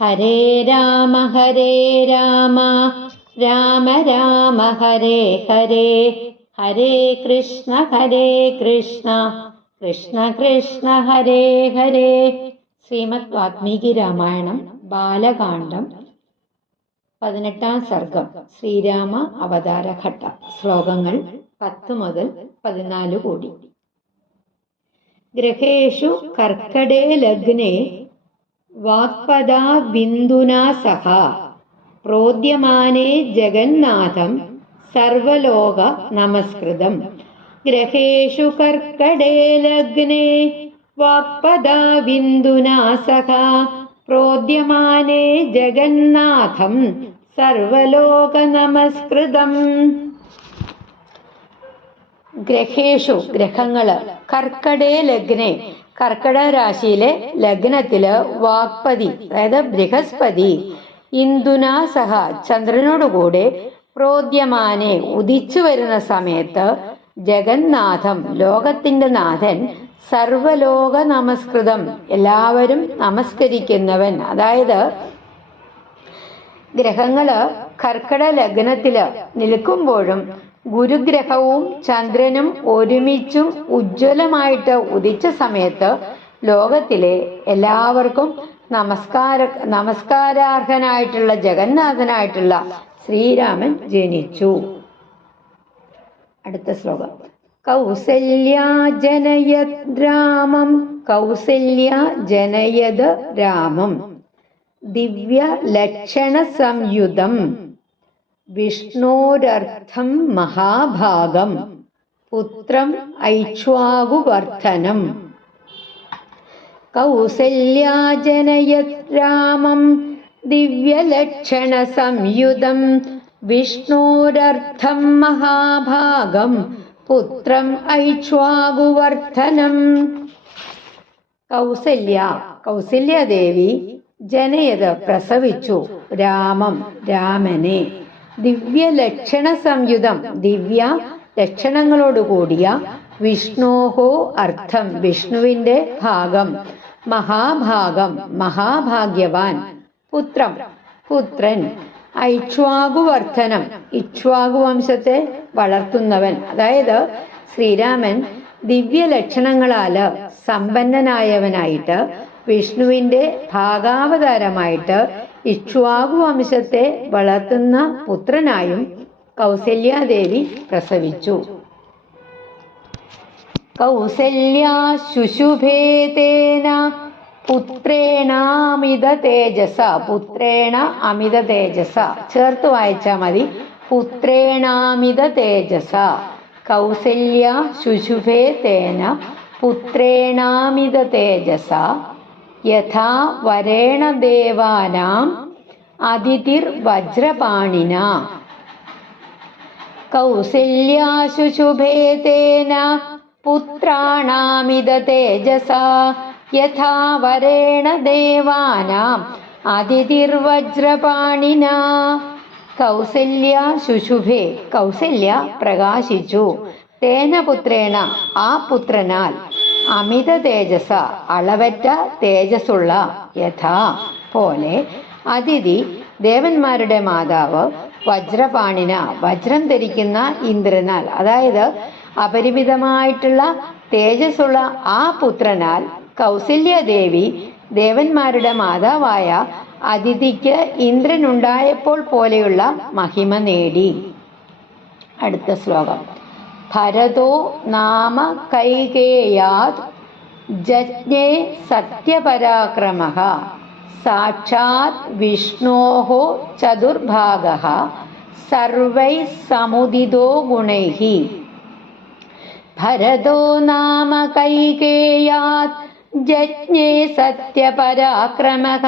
ഹരേ രാമ രാമ രാമ ഹരേ ഹരേ, ഹരേ കൃഷ്ണ കൃഷ്ണ കൃഷ്ണ ഹരേ ഹരേ. ശ്രീമദ് വാൽമീകി രാമായണം ബാലകാണ്ഡം 18-ാം സർഗം ശ്രീരാമ അവതാരഘട്ട. ശ്ലോകങ്ങൾ 10 മുതൽ 14 കൂടി. ഗ്രഹേഷു കർക്കടേ ലഗ്നേ വാക്പദാ ബിന്ദുനാ സഹ പ്രോദ്യമാനേ ജഗന്നാഥം സർവലോക നമസ്കൃതം. ഗ്രഹേഷു കർക്കടേ ലഗ്നേ വാക്പദാ ബിന്ദുനാ സഹ പ്രോദ്യമാനേ ജഗന്നാഥം സർവലോക നമസ്കൃതം. ഗ്രഹേഷു ഗ്രഹങ്ങള്, കർക്കടേ ലഗ്നേ കർക്കട രാശിയിലെ ലഗ്നത്തില്, വാക്പതി അതായത് ബൃഹസ്പതി, ഇന്ദുനാ സഹ ചന്ദ്രനോടുകൂടെ, പ്രോദ്യമാനെ ഉദിച്ചു വരുന്ന സമയത്ത്, ജഗന്നാഥം ലോകത്തിന്റെ നാഥൻ, സർവലോക നമസ്കൃതം എല്ലാവരും നമസ്കരിക്കുന്നവൻ. അതായത് ഗ്രഹങ്ങള് കർക്കട ലഗ്നത്തില് നിൽക്കുമ്പോഴും ഗുരുഗ്രഹവും ചന്ദ്രനും ഒരുമിച്ചും ഉജ്ജ്വലമായിട്ട് ഉദിച്ച സമയത്ത് ലോകത്തിലെ എല്ലാവർക്കും നമസ്കാരാർഹനായിട്ടുള്ള ജഗന്നാഥനായിട്ടുള്ള ശ്രീരാമൻ ജനിച്ചു. അടുത്ത ശ്ലോകം. കൗസല്യാ ജനയത് രാമം, കൗസല്യാ ജനയത് രാമം ദിവ്യ ലക്ഷണ സംയുതം വിഷ്ണോരർത്ഥം മഹാഭാഗം പുത്രം ഐക്ഷ്വാകുവർദ്ധനം. കൗസല്യാ ജനയത് രാമം ദിവ്യലക്ഷണ സംയുതം വിഷ്ണോരർത്ഥം മഹാഭാഗം പുത്രം ഐക്ഷ്വാകുവർദ്ധനം. കൗസല്യാദേവി ജനയത് പ്രസവിച്ചു, രാമം രാമനെ, ദിവ്യലക്ഷണ സംയുതം ദിവ്യ ലക്ഷണങ്ങളോടുകൂടിയ, വിഷ്ണോഹോ അർത്ഥം വിഷ്ണുവിന്റെ ഭാഗം, മഹാഭാഗം മഹാഭാഗ്യവാൻ, പുത്രം പുത്രൻ, ഐക്ഷ്വാകുവർദ്ധനം ഇക്ഷ്വാകു വംശത്തെ വളർത്തുന്നവൻ. അതായത് ശ്രീരാമൻ ദിവ്യലക്ഷണങ്ങളാല് സമ്പന്നനായവനായിട്ട് വിഷ്ണുവിന്റെ ഭാഗാവതാരമായിട്ട് ഇക്ഷ്വാകു വംശത്തെ വളർത്തുന്ന പുത്രനായും കൗസല്യാദേവി പ്രസവിച്ചു. കൗസല്യാ ശുശുഭേതേന പുത്രേണാമിത തേജസ, പുത്രേണ അമിത തേജസ ചേർത്ത് വായിച്ചാൽ മതി. പുത്രേണാമിത തേജസ. കൗസല്യാ ശുശുഭേതേന പുത്രേണാമിത തേജസ യഥാ വരേണ ദേവാനാം അതിഥിർ വജ്രപാണിന. കൗസല്യാ ശുശുഭേതേന പുത്രാണാമിത തേജസ യഥാ വരേണ ദേവാനാം അതിഥിർ വജ്രപാണിന. കൗസല്യ ശുശുഭേ, കൗസല്യ പ്രകാശിച്ചു, തേന പുത്രേണ ആ പുത്രനാൽ, അമിത തേജസ അളവറ്റ തേജസ്സുള്ള, യഥാ പോലെ, അതിഥി ദേവന്മാരുടെ മാതാവ്, വജ്രപാണിന വജ്രം ധരിക്കുന്ന ഇന്ദ്രനാൽ, അതായത് അപരിമിതമായിട്ടുള്ള തേജസ്സുള്ള ആ പുത്രനാൽ കൗസല്യാദേവി ദേവന്മാരുടെ മാതാവായ അതിഥിക്ക് ഇന്ദ്രനുണ്ടായപ്പോൾ പോലെയുള്ള മഹിമ നേടി. അടുത്ത ശ്ലോകം. ഭരതോ നാമ കൈകേയാത് ജജ്ഞേ സത്യപരാക്രമഃ സാക്ഷാത് വിഷ്ണോഃ ചതുർഭാഗഃ സർവൈഃ സമുദിതോ ഗുണൈഃ. ഭരതോ നാമ കൈകേയാത് ജജ്ഞേ സത്യപരാക്രമഃ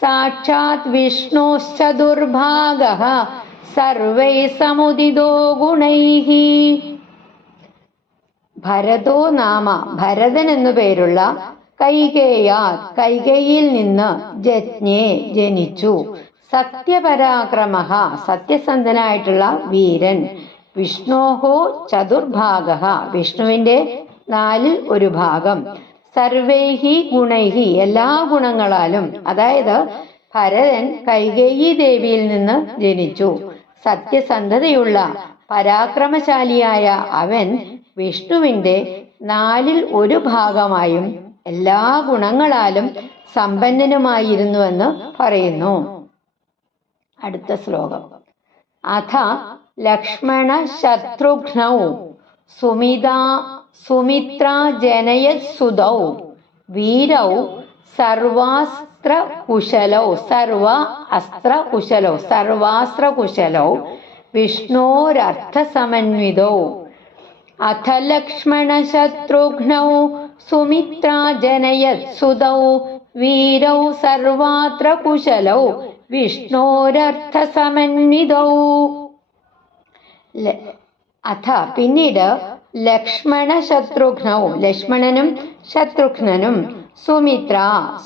സാക്ഷാത് വിഷ്ണോശ്ചതുർഭാഗഃ സർവൈഃ സമുദിതോ ഗുണൈഃ. ഭരതോ നാമ ഭരതൻ എന്നു പേരുള്ള, കൈകേയാത് കൈകേയിൽ നിന്ന്, ജജ്ഞേ ജനിച്ചു, സത്യപരാക്രമഃ സത്യസന്ധനായിട്ടുള്ള വീരൻ, വിഷ്ണോഹോ ചതുർഭാഗഃ വിഷ്ണുവിന്റെ 4ൽ ഒരു ഭാഗം, സർവൈഹി ഗുണൈഹി എല്ലാ ഗുണങ്ങളാലും, അതായത് ഭരതൻ കൈകേയി ദേവിയിൽ നിന്ന് ജനിച്ചു. സത്യസന്ധതയുള്ള പരാക്രമശാലിയായ അവൻ വിഷ്ണുവിന്റെ 1/4 എല്ലാ ഗുണങ്ങളാലും സമ്പന്നനുമായിരുന്നുവെന്ന് പറയുന്നു. അടുത്ത ശ്ലോകം. അഥ ലക്ഷ്മണ ശത്രുഘ്നൗ സുമിത്രാജനയസുതൗ വീരൗ സർവാസ്ത്രകുശലൗ വിഷ്ണോരർത്ഥസമന്വിതൗ. അഥ ലക്ഷ്മണ ശത്രുഘ്നൗ സുമിത്രാജനയസുതൗ വീരൗ സർവാസ്ത്രകുശലൗ വിഷ്ണോരർത്ഥസമന്വിതൗ. അഥ പിന്നീട് ലക്ഷ്മണ ശത്രുഘ്നൗ ലക്ഷ്മണനും ശത്രുഘ്നനും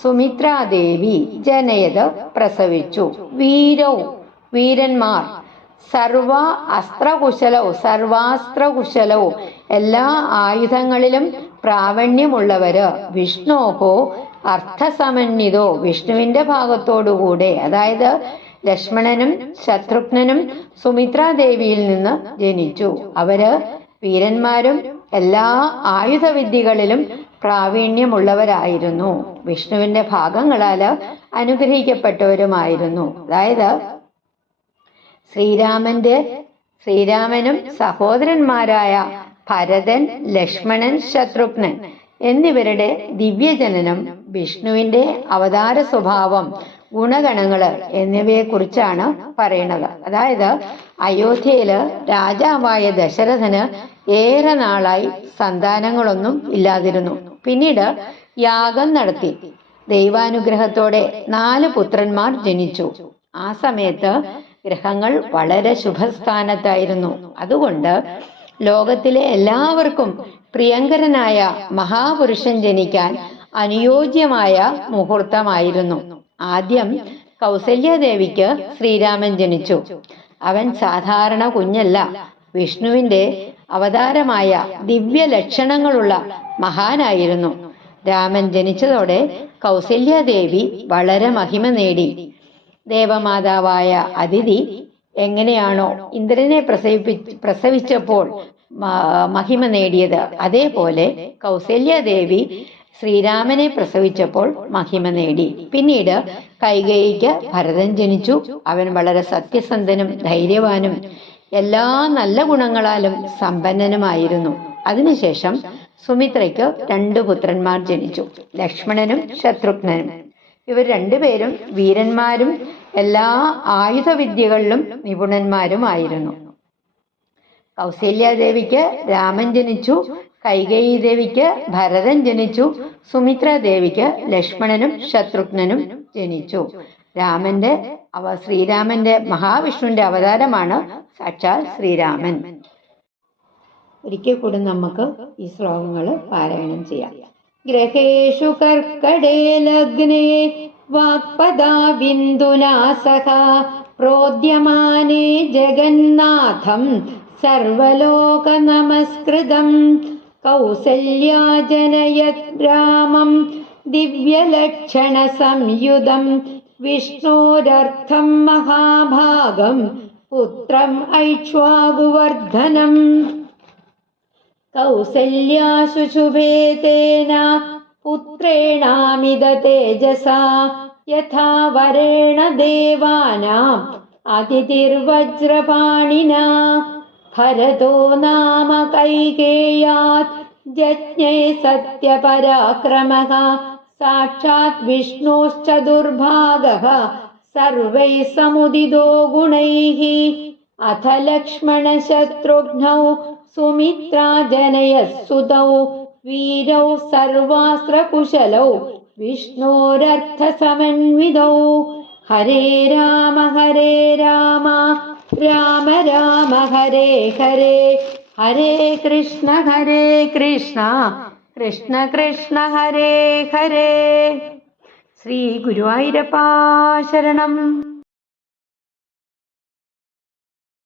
സുമിത്രാദേവി ജനയത് പ്രസവിച്ചു. വീരൗ വീരന്മാർ സർവാസ്ത്രകുശലൗ എല്ലാ ആയുധങ്ങളിലും പ്രാവണ്യമുള്ളവര് വിഷ്ണോഹോ അർത്ഥസമന്വിതോ വിഷ്ണുവിന്റെ ഭാഗത്തോടുകൂടെ, അതായത് ലക്ഷ്മണനും ശത്രുഘ്നനും സുമിത്രാദേവിയിൽ നിന്ന് ജനിച്ചു. അവര് വീരന്മാരും എല്ലാ ആയുധവിദ്യകളിലും പ്രാവീണ്യമുള്ളവരായിരുന്നു. വിഷ്ണുവിന്റെ ഭാഗങ്ങളാല് അനുഗ്രഹിക്കപ്പെട്ടവരുമായിരുന്നു. അതായത് ശ്രീരാമനും സഹോദരന്മാരായ ഭരതൻ, ലക്ഷ്മണൻ, ശത്രുഘ്നൻ എന്നിവരുടെ ദിവ്യജനനം, വിഷ്ണുവിന്റെ അവതാര സ്വഭാവം, ഗുണഗണങ്ങള് എന്നിവയെ കുറിച്ചാണ് പറയുന്നത്. അതായത് അയോധ്യയില് രാജാവായ ദശരഥന് ഏറെ നാളായി സന്താനങ്ങളൊന്നും ഇല്ലാതിരുന്നു. പിന്നീട് യാഗം നടത്തി ദൈവാനുഗ്രഹത്തോടെ 4 പുത്രന്മാർ ജനിച്ചു. ആ സമയത്ത് ഗ്രഹങ്ങൾ വളരെ ശുഭസ്ഥാനത്തായിരുന്നു. അതുകൊണ്ട് ലോകത്തിലെ എല്ലാവർക്കും പ്രിയങ്കരനായ മഹാപുരുഷൻ ജനിക്കാൻ അനുയോജ്യമായ മുഹൂർത്തമായിരുന്നു. ആദ്യം കൗസല്യാദേവിക്ക് ശ്രീരാമൻ ജനിച്ചു. അവൻ സാധാരണ കുഞ്ഞല്ല, വിഷ്ണുവിന്റെ അവതാരമായ ദിവ്യ ലക്ഷണങ്ങളുള്ള മഹാനായിരുന്നു. രാമൻ ജനിച്ചതോടെ കൗസല്യാദേവി വളരെ മഹിമ നേടി. ദേവമാതാവായ അതിഥി എങ്ങനെയാണോ ഇന്ദ്രനെ പ്രസവിച്ചപ്പോൾ മഹിമ നേടിയത്, അതേപോലെ കൗസല്യാദേവി ശ്രീരാമനെ പ്രസവിച്ചപ്പോൾ മഹിമ നേടി. പിന്നീട് കൈകേയിക്ക് ഭരതൻ ജനിച്ചു. അവൻ വളരെ സത്യസന്ധനും ധൈര്യവാനും എല്ലാ നല്ല ഗുണങ്ങളാലും സമ്പന്നനുമായിരുന്നു. അതിനുശേഷം സുമിത്രയ്ക്ക് 2 പുത്രന്മാർ ജനിച്ചു, ലക്ഷ്മണനും ശത്രുഘ്നനും. ഇവർ രണ്ടുപേരും വീരന്മാരും എല്ലാ ആയുധവിദ്യകളിലും നിപുണന്മാരുമായിരുന്നു. കൗസല്യാദേവിക്ക് രാമൻ ജനിച്ചു, കൈകേയി ദേവിക്ക് ഭരതൻ ജനിച്ചു, സുമിത്രാദേവിക്ക് ലക്ഷ്മണനും ശത്രുഘ്നനും ജനിച്ചു. ശ്രീരാമന്റെ മഹാവിഷ്ണുവിന്റെ അവതാരമാണ് സാക്ഷാൽ ശ്രീരാമൻ. ഒരിക്കൽ കൂടി നമുക്ക് ഈ ശ്ലോകങ്ങൾ പാരായണം ചെയ്യാം. ഗ്രഹേഷു കർക്കടേ ലഗ്നേ വാക്പദാ ബിന്ദുനാ സഹ പ്രോദ്യമാനേ ജഗന്നാഥം സർവലോക നമസ്കൃതം കൗസല്യാ ജനയത് രാമം ദിവ്യലക്ഷണ സംയുതം വിഷ്ണോരർത്ഥം മഹാഭാഗം പുത്രം ഐക്ഷ്വാകുവർദ്ധനം. കൗസല്യാ ശുശുഭേ തേന പുത്രേണാമിത തേജസാ യഥാ വരേണ ദേവാനാം അതിഥിർവജ്രപാണിനാ. ഭരതോ നാമ കൈകേയാത് ജജ്ഞേ സത്യപരാക്രമഃ സാക്ഷാത് വിഷ്ണോശ്ചതുർഭാഗഃ സർവൈഃ സമുദിതോ ഗുണൈഃ. അഥ ലക്ഷ്മണ ശത്രുഘ്നൗ സുമിത്രാ ജനയസുതൗ വീരൗ സർവാസ്ത്രകുശലൗ വിഷ്ണോരർത്ഥസമന്വിതൗ. ഹരേ രാമ രാമ രാമ ഹരേ ഹരേ, ഹരേ കൃഷ്ണ കൃഷ്ണ കൃഷ്ണ ഹരേ ഹരേ. ശ്രീ ഗുരുവായൂരപ്പാ ശരണം.